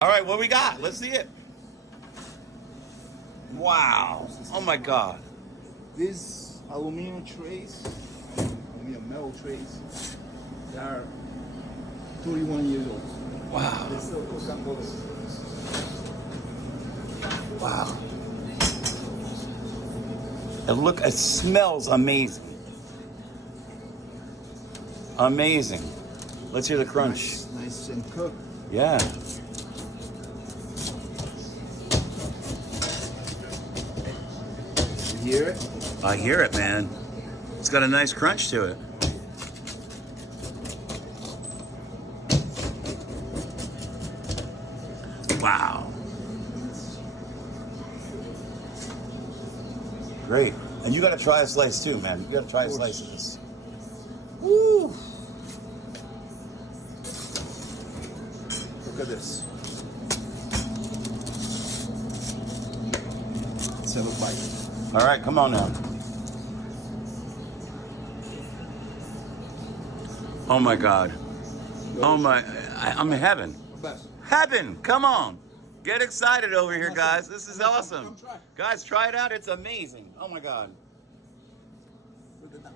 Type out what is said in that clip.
All right, what we got? Let's see it. Wow. Oh my God. These aluminum trays, aluminum metal trays, they are 31 years old. Wow. They still cook and go. Wow. And look, it smells amazing. Amazing. Let's hear the crunch. Nice and cooked. Yeah. You hear it? I hear it, man. It's got a nice crunch to it. Wow. Great. And you got to try a slice too, man. You got to try a slice of this. Woo! Look at this. Let's have a bite. All right, come on now. Oh my God. Oh my, I'm in heaven. Best. Heaven, come on. Get excited over here, guys. This is Come awesome. try. Guys, try it out. It's amazing. Oh my God. Look at that.